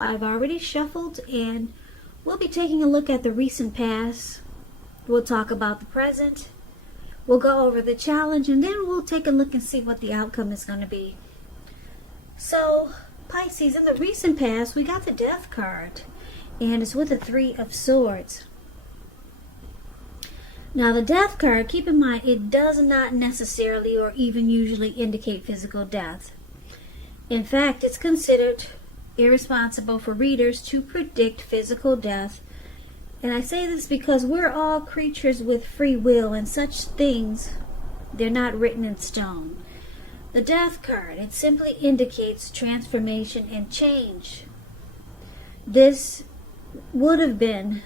I've already shuffled, and we'll be taking a look at the recent past. We'll talk about the present. We'll go over the challenge, and then we'll take a look and see what the outcome is going to be. So, Pisces, in the recent past, we got the Death card, and it's with the Three of Swords. Now, the Death card, keep in mind, it does not necessarily or even usually indicate physical death. In fact, it's considered irresponsible for readers to predict physical death. And I say this because we're all creatures with free will, and such things, they're not written in stone. The Death card, it simply indicates transformation and change. This would have been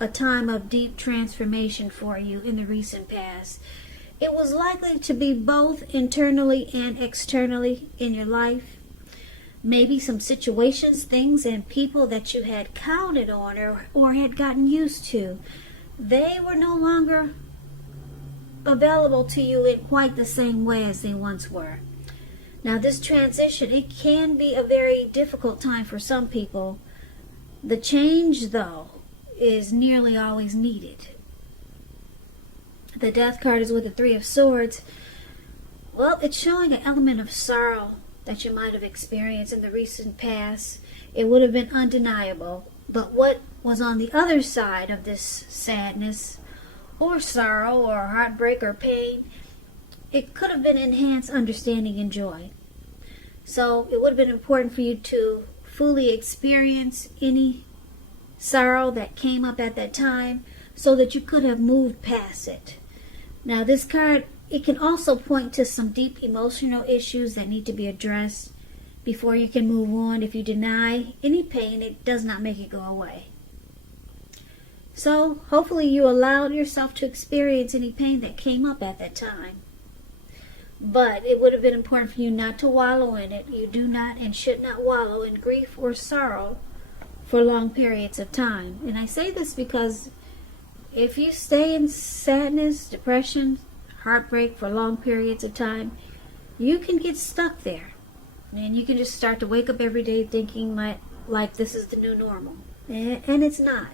a time of deep transformation for you in the recent past. It was likely to be both internally and externally in your life. Maybe some situations, things, and people that you had counted on or had gotten used to, they were no longer available to you in quite the same way as they once were. Now, this transition, it can be a very difficult time for some people. The change, though, is nearly always needed. The Death card is with the Three of Swords. Well, it's showing an element of sorrow that you might have experienced in the recent past. It would have been undeniable. But what was on the other side of this sadness or sorrow or heartbreak or pain, it could have been enhanced understanding and joy. So it would have been important for you to fully experience any sorrow that came up at that time so that you could have moved past it. Now, this card, it can also point to some deep emotional issues that need to be addressed before you can move on. If you deny any pain, it does not make it go away. So, hopefully you allowed yourself to experience any pain that came up at that time. But it would have been important for you not to wallow in it. You do not and should not wallow in grief or sorrow for long periods of time. And I say this because if you stay in sadness, depression, heartbreak for long periods of time, you can get stuck there. And you can just start to wake up every day thinking like this is the new normal. And it's not.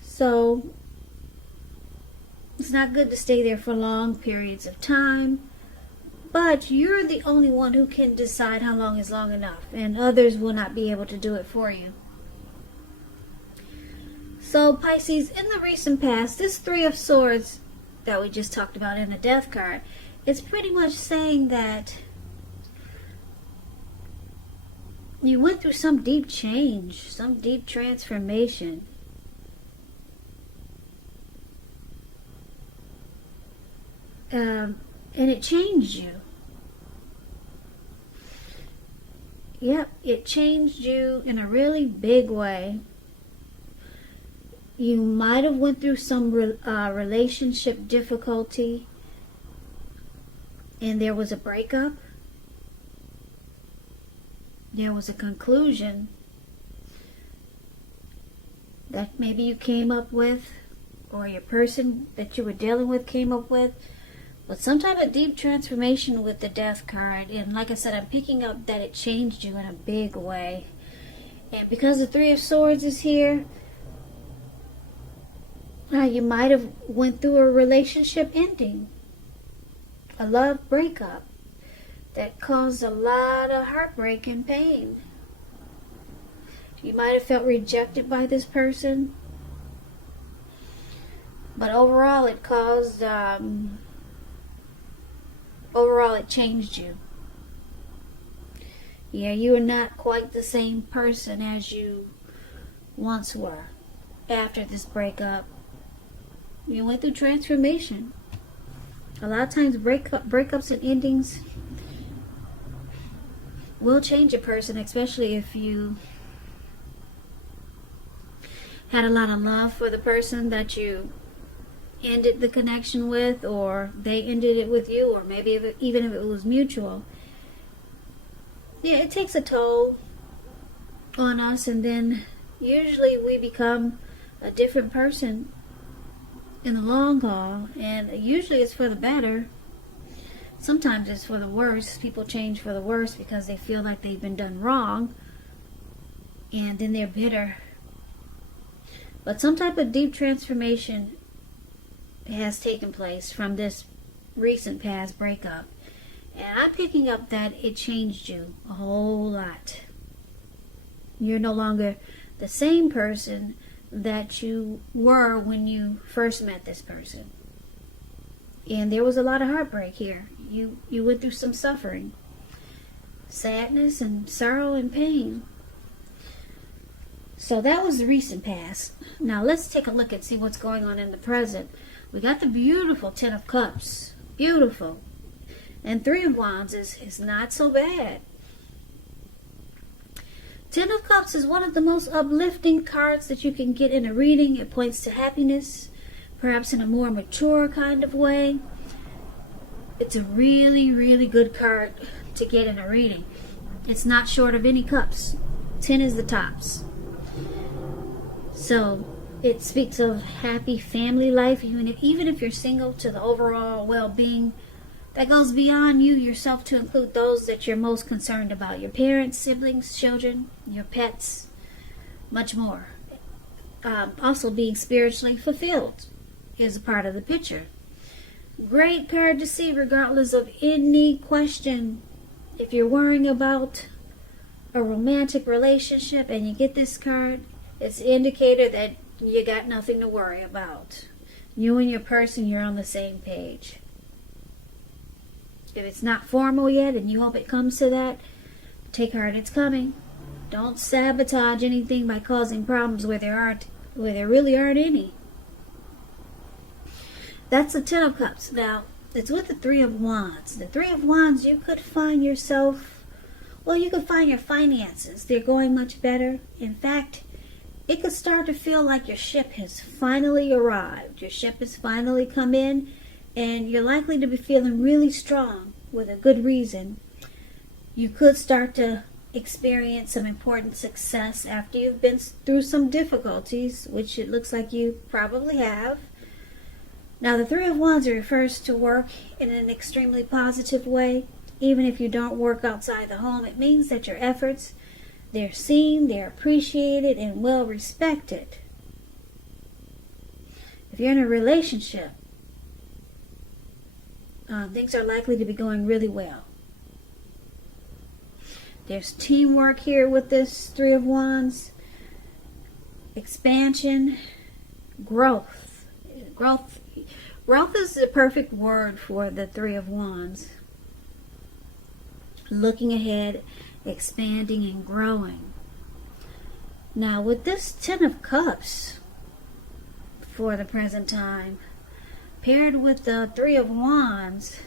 So, it's not good to stay there for long periods of time. But you're the only one who can decide how long is long enough. And others will not be able to do it for you. So, Pisces, in the recent past, this Three of Swords that we just talked about in the Death card, it's pretty much saying that you went through some deep change, some deep transformation. And it changed you. Yep, it changed you in a really big way. You might have went through some relationship difficulty, and there was a breakup. There was a conclusion that maybe you came up with, or your person that you were dealing with came up with. But some type of deep transformation with the Death card. And like I said, I'm picking up that it changed you in a big way. And because the Three of Swords is here, you might have went through a relationship ending, a love breakup that caused a lot of heartbreak and pain. You might have felt rejected by this person, but overall it caused, overall it changed you. Yeah, you are not quite the same person as you once were after this breakup. You went through transformation. A lot of times breakups and endings will change a person, especially if you had a lot of love for the person that you ended the connection with, or they ended it with you, or maybe even if it was mutual. Yeah, it takes a toll on us, and then usually we become a different person in the long haul, and usually it's for the better. Sometimes it's for the worse. People change for the worse because they feel like they've been done wrong. and then they're bitter. But some type of deep transformation has taken place from this recent past breakup. And I'm picking up that it changed you a whole lot. You're no longer the same person that you were when you first met this person. And there was a lot of heartbreak here. You went through some suffering, sadness and sorrow and pain. So that was the recent past. Now let's take a look and see what's going on in the present. We got the beautiful Ten of Cups. Beautiful. And Three of Wands is not so bad. Ten of Cups is one of the most uplifting cards that you can get in a reading. It points to happiness, perhaps in a more mature kind of way. It's a really, really good card to get in a reading. It's not short of any cups. 10 is the tops. So it speaks of happy family life, even if you're single, to the overall well-being that goes beyond you yourself to include those that you're most concerned about. Your parents, siblings, children, your pets, much more. Also being spiritually fulfilled is a part of the picture. Great card to see regardless of any question. If you're worrying about a romantic relationship and you get this card, it's an indicator that you got nothing to worry about. You and your person, you're on the same page. If it's not formal yet and you hope it comes to that, take heart, it's coming. Don't sabotage anything by causing problems where there really aren't any. That's the Ten of Cups. Now, it's with the Three of Wands. The Three of Wands, you could find yourself, you could find your finances. They're going much better. In fact, it could start to feel like your ship has finally arrived. Your ship has finally come in, and you're likely to be feeling really strong with a good reason. You could start to experience some important success after you've been through some difficulties, which it looks like you probably have. Now, the Three of Wands refers to work in an extremely positive way. Even if you don't work outside the home, it means that your efforts, they're seen, they're appreciated, and well respected. If you're in a relationship, things are likely to be going really well. There's teamwork here with this Three of Wands. Expansion, growth. Growth is the perfect word for the Three of Wands. Looking ahead, expanding and growing. Now with this Ten of Cups for the present time, paired with the Three of Wands,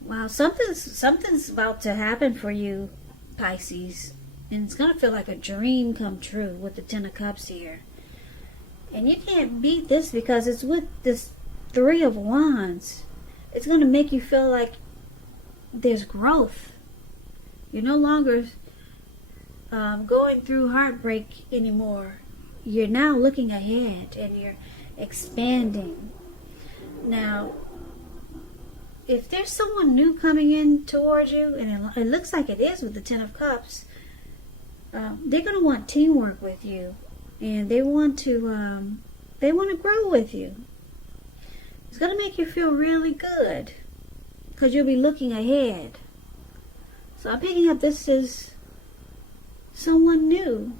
wow, something's about to happen for you, Pisces. And it's going to feel like a dream come true with the Ten of Cups here. And you can't beat this because it's with this Three of Wands. It's going to make you feel like there's growth. You're no longer going through heartbreak anymore. You're now looking ahead and you're expanding. Now, if there's someone new coming in towards you, and it looks like it is with the Ten of Cups, they're going to want teamwork with you, and they want to grow with you. It's going to make you feel really good because you'll be looking ahead. So I'm picking up this is someone new.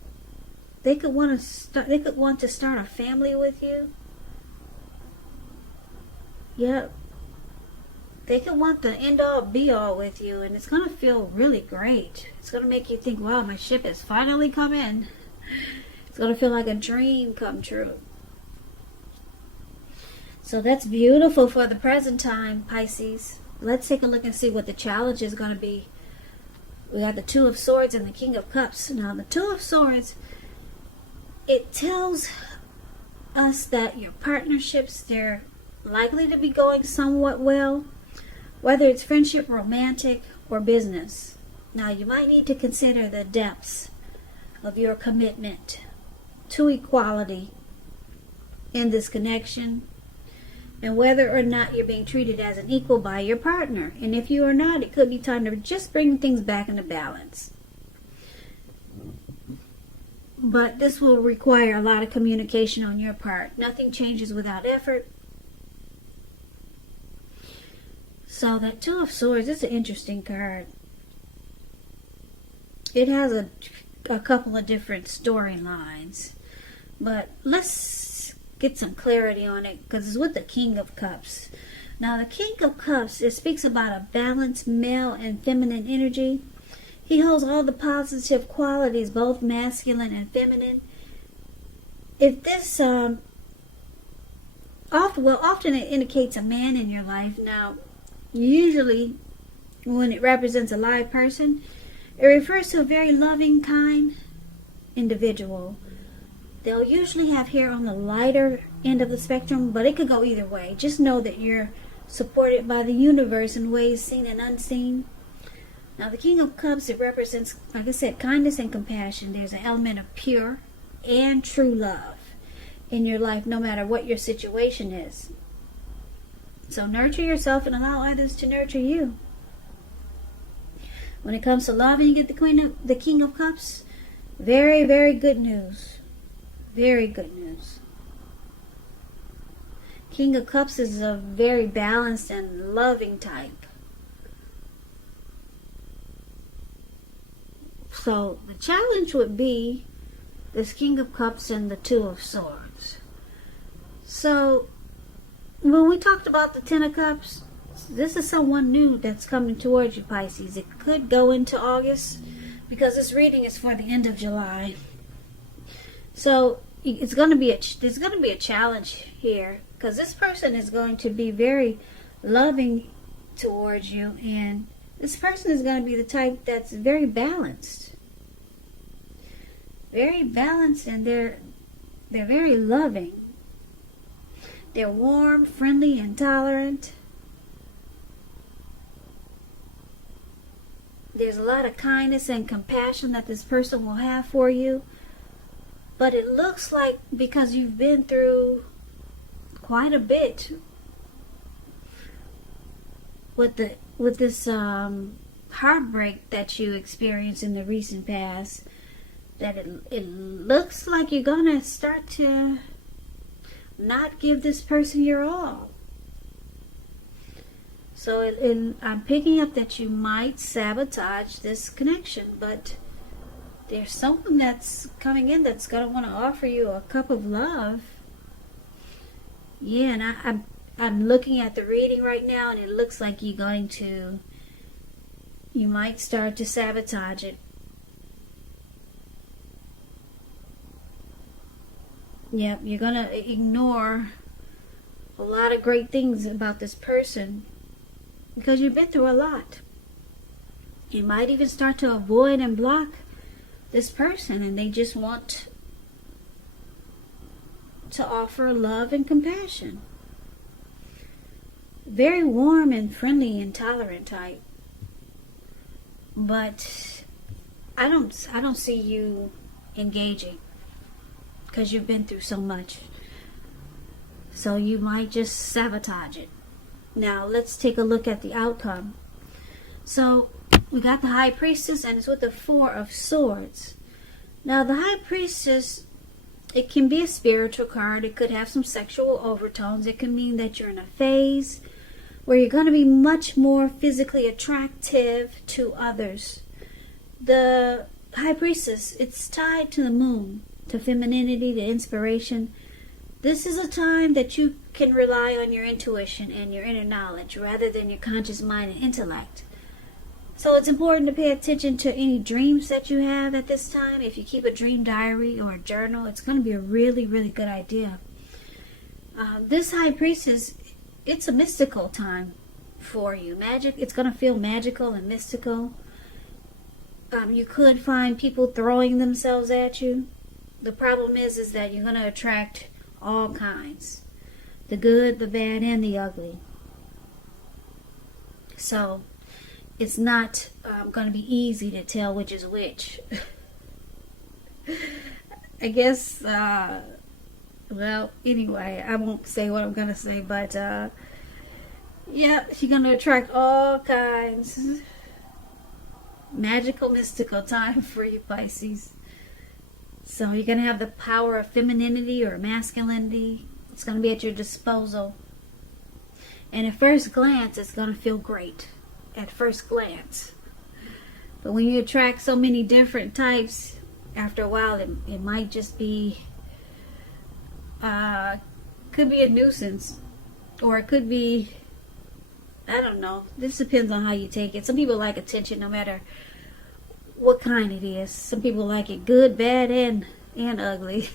They could want to start a family with you. Yep. They could want the end all be all with you, and it's going to feel really great. It's going to make you think, wow, my ship has finally come in. It's going to feel like a dream come true. So that's beautiful for the present time, Pisces. Let's take a look and see what the challenge is going to be. We got the Two of Swords and the King of Cups. Now, the Two of Swords, it tells us that your partnerships, they're likely to be going somewhat well, whether it's friendship, romantic, or business. Now, you might need to consider the depths of your commitment to equality in this connection. and whether or not you're being treated as an equal by your partner. And if you are not, it could be time to just bring things back into balance. But this will require a lot of communication on your part. Nothing changes without effort. So that Two of Swords is an interesting card. It has a couple of different storylines. But let's get some clarity on it, because it's with the King of Cups. Now the King of Cups, it speaks about a balanced male and feminine energy. He holds all the positive qualities, both masculine and feminine. If this, often it indicates a man in your life. Now, usually when it represents a live person, it refers to a very loving, kind individual. They'll usually have hair on the lighter end of the spectrum, but it could go either way. Just know that you're supported by the universe in ways seen and unseen. Now, the King of Cups, it represents, like I said, kindness and compassion. There's an element of pure and true love in your life, no matter what your situation is. So nurture yourself and allow others to nurture you. When it comes to love and you get the King of Cups, very, very good news. Very good news. King of Cups is a very balanced and loving type. So the challenge would be this King of Cups and the Two of Swords. So when we talked about the Ten of Cups, this is someone new that's coming towards you, Pisces. It could go into August, because this reading is for the end of July. So there's going to be a challenge here, because this person is going to be very loving towards you, and this person is going to be the type that's very balanced. Very balanced, and they're very loving. They're warm, friendly, and tolerant. There's a lot of kindness and compassion that this person will have for you. But it looks like, because you've been through quite a bit with this heartbreak that you experienced in the recent past, that it looks like you're gonna start to not give this person your all. So I'm picking up that you might sabotage this connection, but there's someone that's coming in that's going to want to offer you a cup of love. Yeah, and I'm looking at the reading right now, and it looks like you might start to sabotage it. Yep, you're going to ignore a lot of great things about this person, because you've been through a lot. You might even start to avoid and block this person, and they just want to offer love and compassion. Very warm and friendly and tolerant type. But I don't see you engaging, because you've been through so much. So you might just sabotage it. Now let's take a look at the outcome. So we got the High Priestess, and it's with the Four of Swords. Now the High Priestess, it can be a spiritual card. It could have some sexual overtones. It can mean that you're in a phase where you're going to be much more physically attractive to others. The High Priestess, it's tied to the moon, to femininity, to inspiration. This is a time that you can rely on your intuition and your inner knowledge rather than your conscious mind and intellect. So it's important to pay attention to any dreams that you have at this time. If you keep a dream diary or a journal, it's going to be a really, really good idea. This High Priestess, it's a mystical time for you. It's going to feel magical and mystical. You could find people throwing themselves at you. The problem is that you're going to attract all kinds. The good, the bad, and the ugly. So it's not going to be easy to tell which is which. I guess Well, anyway, I won't say what I'm going to say, but yeah, she's going to attract all kinds. Magical, mystical time for you, Pisces. So you're going to have the power of femininity or masculinity. It's going to be at your disposal. And at first glance, it's going to feel great. At first glance. But when you attract so many different types, after a while, it might just be, could be a nuisance. Or it could be, I don't know. This depends on how you take it. Some people like attention no matter what kind it is. Some people like it good, bad, and ugly.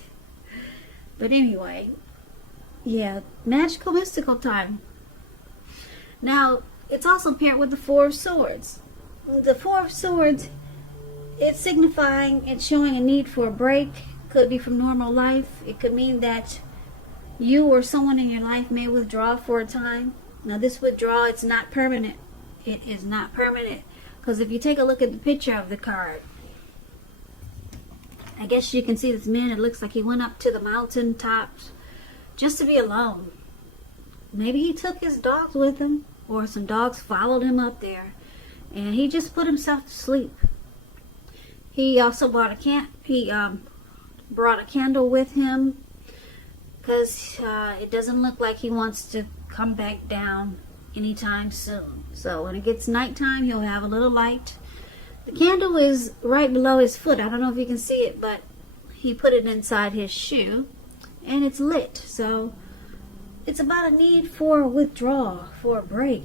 But anyway, yeah, magical, mystical time. Now, it's also paired with the Four of Swords. The Four of Swords, it's signifying, it's showing a need for a break. Could be from normal life. It could mean that you or someone in your life may withdraw for a time. Now, this withdrawal, it's not permanent. It is not permanent. Because if you take a look at the picture of the card, I guess you can see this man. It looks like he went up to the mountain tops just to be alone. Maybe he took his dogs with him, or some dogs followed him up there, and he just put himself to sleep. He also brought a candle with him, because it doesn't look like he wants to come back down anytime soon. So when it gets nighttime, he'll have a little light. The candle is right below his foot. I don't know if you can see it, but he put it inside his shoe, and it's lit. So it's about a need for a withdrawal, for a break.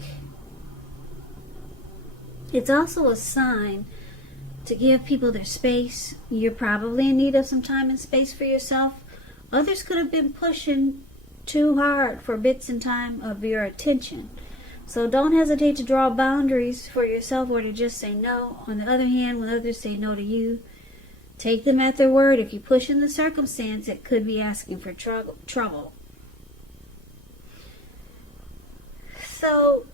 It's also a sign to give people their space. You're probably in need of some time and space for yourself. Others could have been pushing too hard for bits and time of your attention. So don't hesitate to draw boundaries for yourself or to just say no. On the other hand, when others say no to you, take them at their word. If you push in the circumstance, it could be asking for trouble. So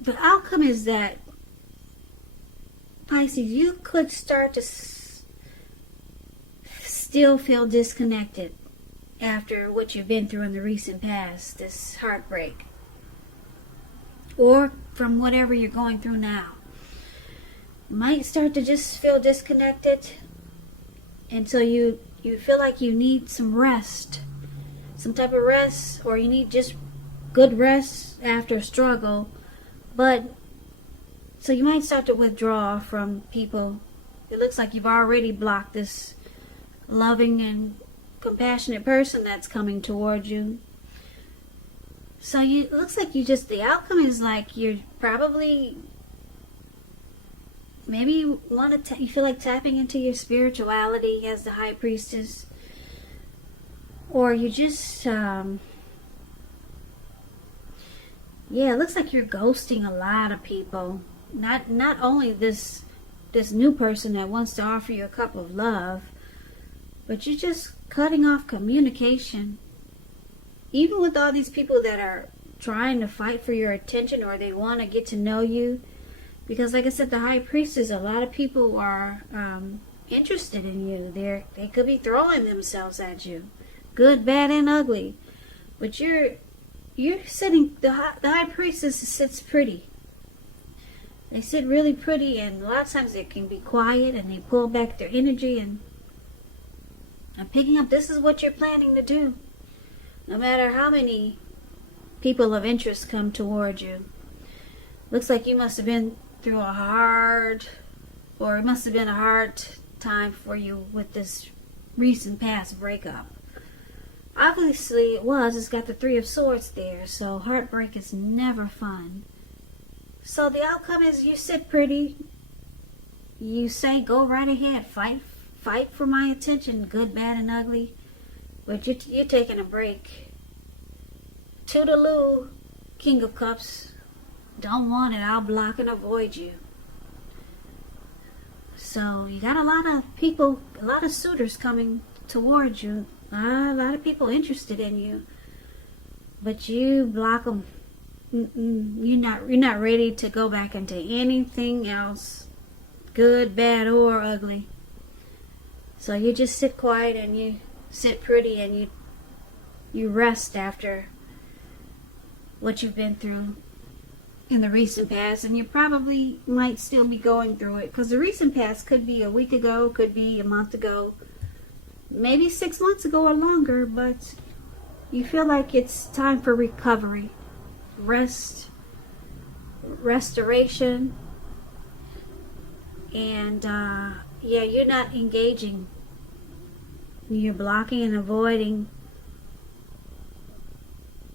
the outcome is that, Pisces, you could start to still feel disconnected after what you've been through in the recent past, this heartbreak, or from whatever you're going through now. You might start to just feel disconnected until you feel like you need some rest, some type of rest, or you need just good rest after a struggle. But so you might start to withdraw from people. It looks like you've already blocked this loving and compassionate person that's coming toward you. So it looks like the outcome is like you're probably, maybe you feel like tapping into your spirituality as the High Priestess, or you just, it looks like you're ghosting a lot of people. Not only this new person that wants to offer you a cup of love, but you're just cutting off communication. Even with all these people that are trying to fight for your attention, or they want to get to know you. Because like I said, the High Priestess, a lot of people are interested in you. They could be throwing themselves at you. Good, bad, and ugly. But you're sitting, the High Priestess sits pretty. They sit really pretty, and a lot of times they can be quiet, and they pull back their energy, and I'm picking up, this is what you're planning to do. No matter how many people of interest come toward you. Looks like you must have been through it must have been a hard time for you with this recent past breakup. Obviously it was. It's got the Three of Swords there, so heartbreak is never fun. So the outcome is you sit pretty. You say, go right ahead, fight for my attention, good, bad, and ugly. But you're taking a break. Toodaloo, King of Cups. Don't want it. I'll block and avoid you. So you got a lot of people, a lot of suitors coming towards you. A lot of people interested in you. But you block them. You're not ready to go back into anything else, good, bad, or ugly. So you just sit quiet and you sit pretty and you rest after what you've been through in the recent past, and you probably might still be going through it, because the recent past could be a week ago, could be a month ago, maybe 6 months ago or longer, but you feel like it's time for recovery, rest, restoration, and you're not engaging. You're blocking and avoiding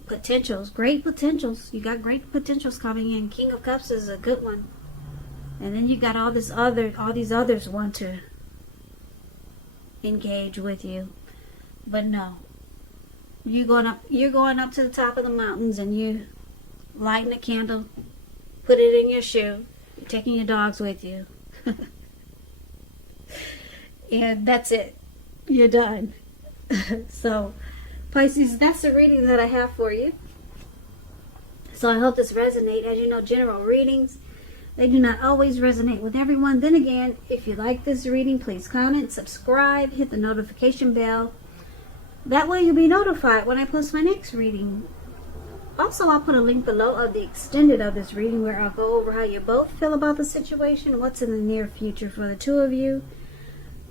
potentials, great potentials. You got great potentials coming in. King of Cups is a good one, and then you got all these others want to engage with you, but no. You're going up to the top of the mountains, and you lighting a candle, put it in your shoe, you're taking your dogs with you, and that's it. You're done. So, Pisces, that's the reading that I have for you. So I hope this resonates. As you know, general readings, they do not always resonate with everyone. Then again, if you like this reading, please comment, subscribe, hit the notification bell. That way you'll be notified when I post my next reading. Also, I'll put a link below of the extended of this reading, where I'll go over how you both feel about the situation, what's in the near future for the two of you,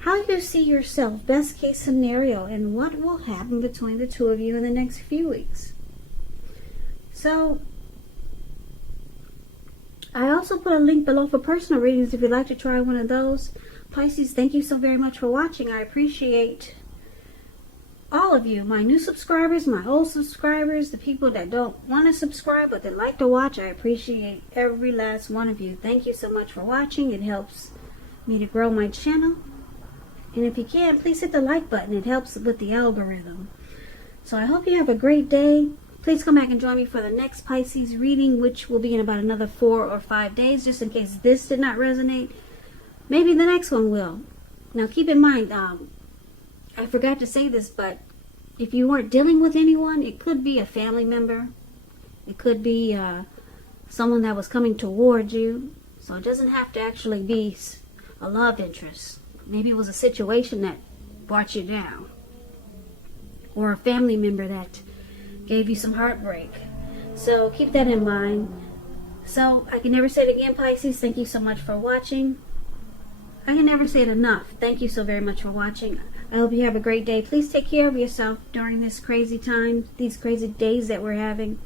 how you see yourself, best case scenario, and what will happen between the two of you in the next few weeks. So, I also put a link below for personal readings if you'd like to try one of those. Pisces, thank you so very much for watching. I appreciate all of you, my new subscribers, my old subscribers, the people that don't want to subscribe but that like to watch. I appreciate every last one of you. Thank you so much for watching. It helps me to grow my channel. And if you can, please hit the like button. It helps with the algorithm. So I hope you have a great day. Please come back and join me for the next Pisces reading, which will be in about another 4 or 5 days, just in case this did not resonate. Maybe the next one will. Now keep in mind, I forgot to say this, but if you weren't dealing with anyone, it could be a family member. It could be someone that was coming towards you. So it doesn't have to actually be a love interest. Maybe it was a situation that brought you down, or a family member that gave you some heartbreak. So keep that in mind. So I can never say it again, Pisces. Thank you so much for watching. I can never say it enough. Thank you so very much for watching. I hope you have a great day. Please take care of yourself during this crazy time, these crazy days that we're having.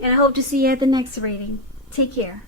And I hope to see you at the next reading. Take care.